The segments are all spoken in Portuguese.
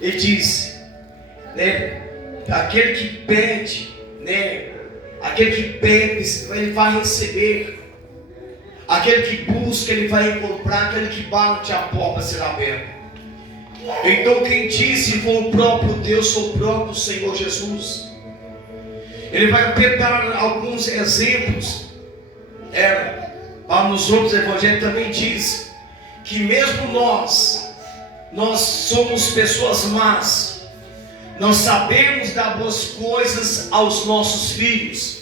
Ele diz, né, aquele que pede, né, aquele que pede, ele vai receber. Aquele que busca, ele vai encontrar. Aquele que bate, a porta será aberta. Então quem disse foi o próprio Deus, foi o próprio Senhor Jesus. Ele vai até dar alguns exemplos. Nos outros evangelhos também diz que mesmo nós somos pessoas más. Nós sabemos dar boas coisas aos nossos filhos.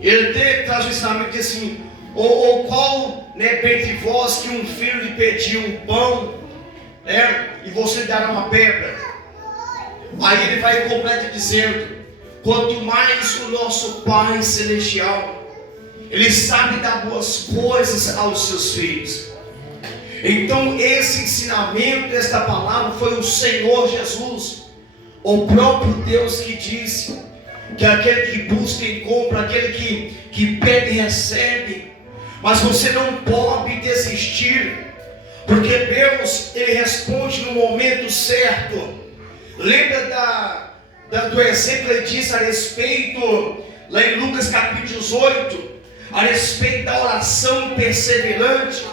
Ele até traz o ensinamento de assim: ou qual, né, dentre vós que um filho lhe pediu um pão, né, e você lhe dará uma pedra? Aí ele vai completo dizendo: quanto mais o nosso Pai Celestial, Ele sabe dar boas coisas aos seus filhos. Então esse ensinamento desta palavra foi o Senhor Jesus, o próprio Deus, que disse que aquele que busca encontra, aquele que pede recebe. Mas você não pode desistir, porque Deus, Ele responde no momento certo. Lembra do exemplo que Ele disse a respeito, lá em Lucas capítulo 18, a respeito da oração perseverante?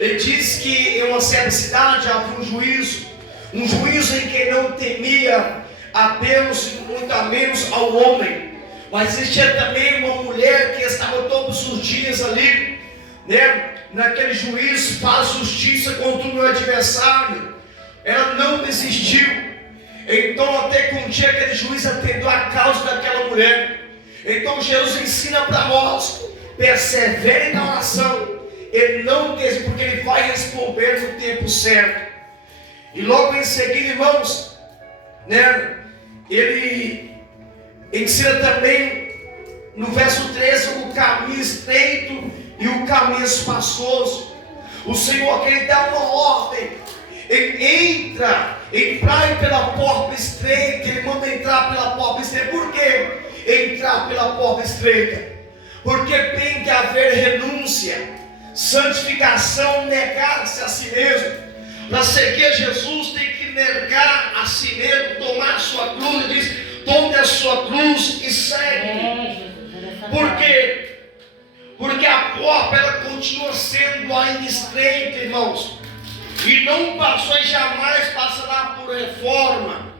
Ele diz que em uma certa cidade havia um juízo em que não temia a Deus, muito menos ao homem. Mas existia também uma mulher que estava todos os dias ali, né, naquele juízo, faz justiça contra o meu adversário. Ela não desistiu. Então até que um dia aquele juiz atendeu a causa daquela mulher. Então Jesus ensina para nós: persevere na oração. Ele não desiste, porque Ele vai responder no tempo certo. E logo em seguida, irmãos, né, Ele ensina também no verso 13 o caminho estreito e o caminho espaçoso. O Senhor, que Ele dá uma ordem: Ele entrai pela porta estreita. Ele manda entrar pela porta estreita. Por que entrar pela porta estreita? Porque tem que haver renúncia, santificação, negar-se a si mesmo. Para seguir Jesus tem que negar a si mesmo, tomar a sua cruz. Ele diz: tome a sua cruz e segue. Por quê? Porque a porta, ela continua sendo ainda estreita, irmãos, e não passou e jamais passará por reforma.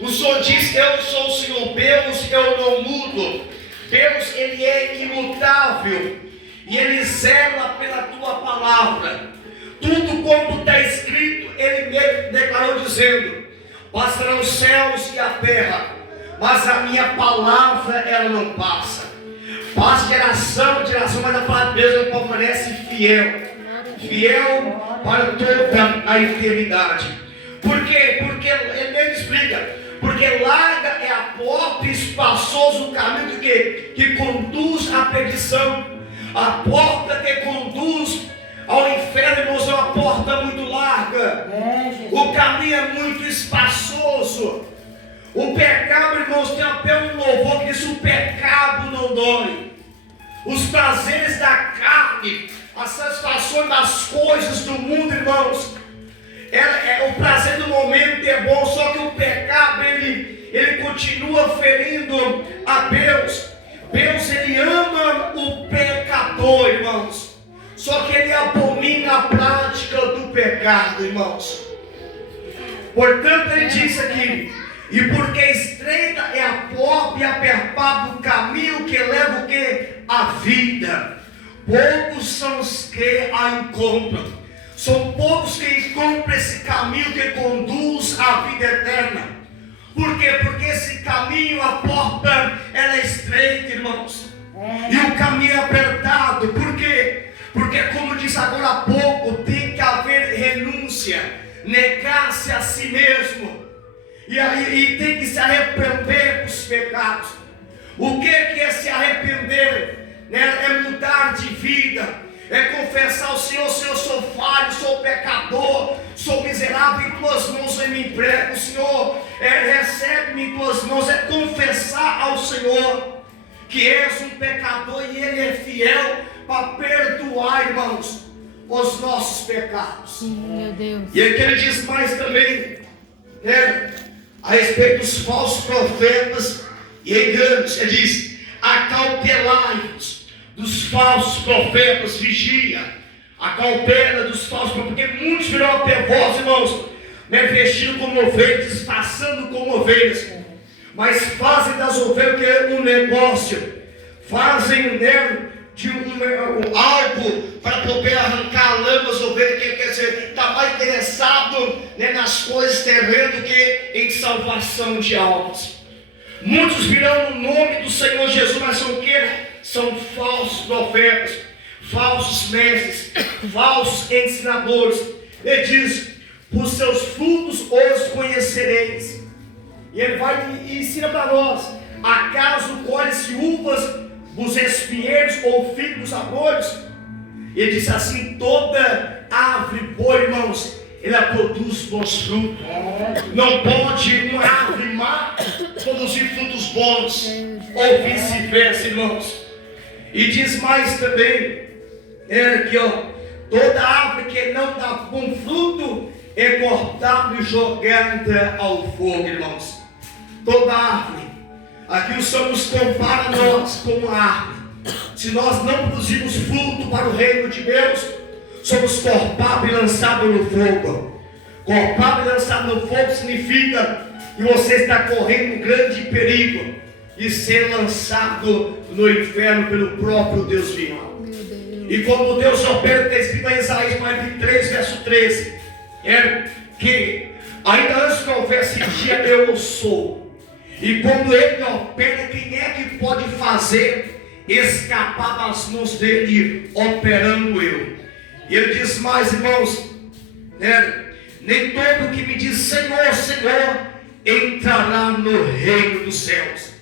O Senhor diz: eu sou o Senhor Deus, eu não mudo. Deus, Ele é imutável, e Ele zela pela tua palavra. Tudo como está escrito, Ele mesmo declarou dizendo: passarão os céus e a terra, mas a minha palavra, ela não passa. Passa geração, mas a palavra de Deus permanece fiel para toda a eternidade. Por quê? Porque Ele mesmo explica: porque larga é a porta e espaçoso o caminho que conduz à perdição. A porta que conduz ao inferno, irmãos, é uma porta muito larga. O caminho é muito espaçoso. O pecado, irmãos, tem até um louvor que diz: o pecado não dói. Os prazeres da carne, as satisfações das coisas do mundo, irmãos, o prazer do momento é bom, só que o pecado, ele continua ferindo a Deus. Deus, Ele ama o pecador, irmãos, só que Ele abomina a prática do pecado, irmãos. Portanto, Ele diz aqui: e porque estreita é a porta e apertado o caminho que leva o quê? A vida. Poucos são os que a encontram. São poucos que encontram esse caminho que conduz à vida eterna. Por quê? Porque esse caminho, a porta, ela é estreita, irmãos, e o caminho é apertado. Por quê? Porque, como disse agora há pouco, tem que haver renúncia, negar-se a si mesmo, e tem que se arrepender dos pecados. O que é se arrepender? É mudar de vida, é confessar ao Senhor: Senhor, sou falho, sou pecador, sou miserável, em tuas mãos eu me entrego. O Senhor, recebe-me em tuas mãos. É confessar ao Senhor que és um pecador e Ele é fiel para perdoar, irmãos, os nossos pecados. Meu Deus. E aqui Ele diz mais também: a respeito dos falsos profetas e enganos. Ele diz: acautelai-vos dos falsos profetas, vigia, acautela dos falsos profetas, porque muitos virão até vós, irmãos, vestindo como ovelhas, disfarçando como ovelhas, mas fazem das ovelhas um negócio, fazem de algo para poder arrancar a lama das ovelhas, quer dizer, está mais interessado nas coisas terrenas do que em salvação de almas. Muitos virão no nome do Senhor Jesus, mas são o que? São falsos profetas, falsos mestres, falsos ensinadores. Ele diz: por seus frutos os conhecereis. E ele vai e ensina para nós: acaso colhe-se uvas dos espinheiros ou figos dos abrolhos? Ele diz assim: toda árvore boa, irmãos, ela produz bons frutos. Não pode uma árvore má produzir frutos bons, ou vice-versa, irmãos. E diz mais também, aqui, toda árvore que não dá bom fruto é cortada e jogada ao fogo, irmãos. Toda árvore. Aqui o Senhor nos compara a nós como árvore. Se nós não produzimos fruto para o reino de Deus, somos cortados e lançados no fogo. Cortado e lançado no fogo significa que você está correndo um grande perigo de ser lançado no inferno pelo próprio Deus vivo. E como Deus opera, está escrito em Isaías 43, verso 13, que ainda antes que houvesse dia, eu sou. E quando Ele opera, quem é que pode fazer escapar das mãos dele, operando eu? E ele diz mais, irmãos, nem todo que me diz Senhor, Senhor, entrará no reino dos céus,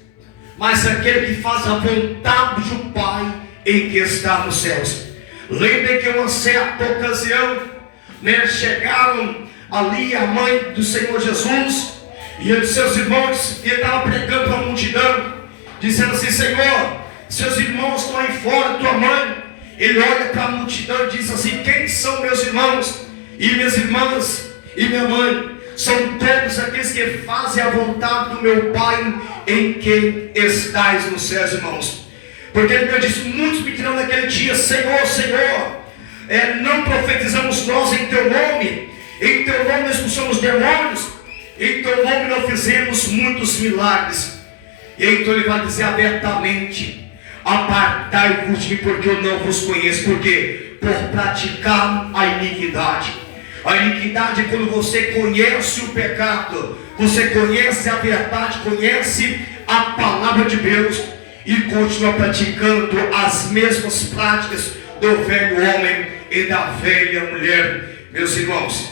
mas aquele que faz a vontade do Pai em que está nos céus. Lembrem que em uma certa ocasião, chegaram ali a mãe do Senhor Jesus e os seus irmãos, e ele estava pregando para a multidão, dizendo assim: Senhor, seus irmãos estão aí fora, tua mãe. Ele olha para a multidão e diz assim: quem são meus irmãos e minhas irmãs e minha mãe? São todos aqueles que fazem a vontade do meu Pai em quem estais nos céus, irmãos. Porque ele disse: muitos me dirão naquele dia: Senhor, Senhor, não profetizamos nós em teu nome nós expulsamos demônios, em teu nome não fizemos muitos milagres. E então ele vai dizer abertamente: apartai-vos de mim, porque eu não vos conheço. Porque por praticar a iniquidade. A iniquidade é quando você conhece o pecado, você conhece a verdade, conhece a palavra de Deus e continua praticando as mesmas práticas do velho homem e da velha mulher, meus irmãos.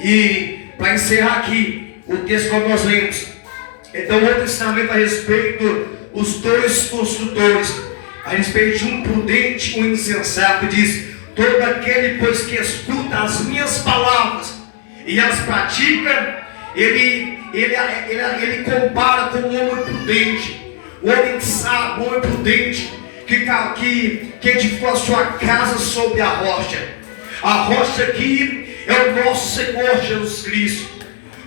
E para encerrar aqui o texto que nós lemos, então outro ensinamento a respeito dos dois construtores, a respeito de um prudente e um insensato. Diz: todo aquele, pois, que escuta as minhas palavras e as pratica, ele compara com um homem prudente, um homem sábio, um homem prudente, que edificou a sua casa sobre a rocha. A rocha aqui é o nosso Senhor Jesus Cristo.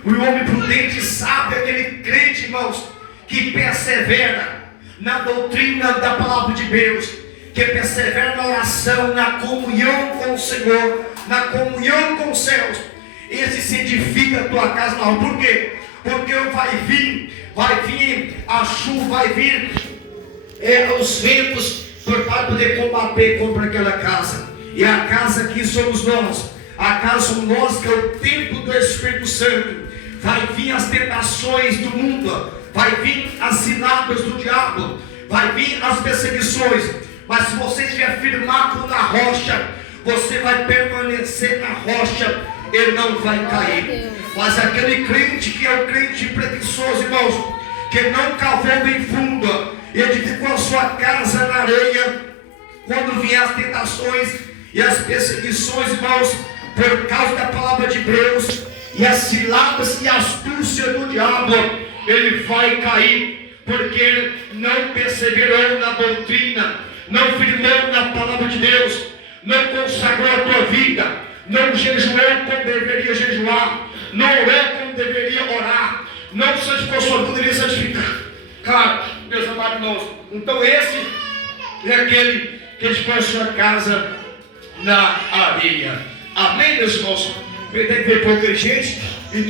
O homem prudente e sábio é aquele crente, irmãos, que persevera na doutrina da palavra de Deus, que persevera na oração, na comunhão com o Senhor, na comunhão com os céus. Esse se edifica a tua casa na rua. Por quê? Porque vai vir a chuva, vai vir os ventos para poder combater contra aquela casa. E a casa aqui somos nós. A casa somos nós, que é o templo do Espírito Santo. Vai vir as tentações do mundo, vai vir as ciladas do diabo, vai vir as perseguições. Mas se você estiver firmado na rocha, você vai permanecer na rocha, ele não vai cair. Mas aquele crente que é o crente preguiçoso, irmãos, que não cavou bem fundo, edificou a sua casa na areia, quando vier as tentações e as perseguições, irmãos, por causa da palavra de Deus, e as ciladas e a astúcia do diabo, ele vai cair, porque ele não perseverou na doutrina, não firmou na palavra de Deus, não consagrou a tua vida, não jejuou como deveria jejuar, não orou como não deveria orar, não santificou sua vida, deveria santificar. Claro, meus amados irmãos, então esse é aquele que edificou a sua casa na areia. Amém, meus irmãos? Tem que ver pouca gente e